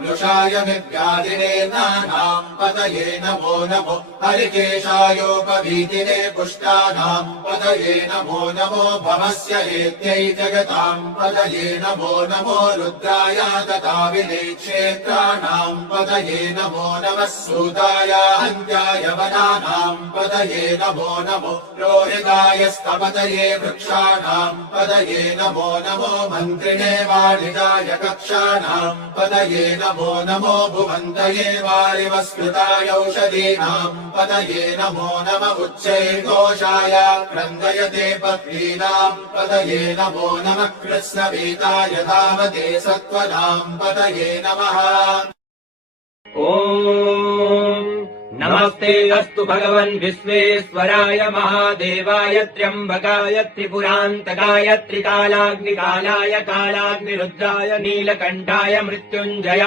मृषाय विव्याधिने नानाम् पतये नमो नमो हरिकेशायोपवीतिने पुष्टानाम् पतये नमो नमो भवस्य हेत्यै जगताम् पतये नमो नमो रुद्राय तथाविने क्षेत्राणाम् पतये नमो नमः सूताय हन्त्याय वनानाम् पतये नमो नमो रोहिताय स्तपतये वृक्षाणाम् पतये नमो नमो मन्त्रिणे वाणिजाय कक्षाणाम् पतये नमो नमो भुवन्तये वारिवस्कृताय औषधीनाम् पतये नमो नम उच्चैर्घोषाय क्रन्दयते पत्नीनाम् पतये नमो नमः कृत्स्नवीताय धावते सत्त्वनाम् पतये नमः। ॐ नमस्ते अस्तु भगवन् विश्वेश्वराय महादेवाय त्र्यम्बकाय त्रिपुरान्तकाय त्रिकालाग्निकालाय कालाग्निरुद्राय नीलकण्ठाय मृत्युञ्जय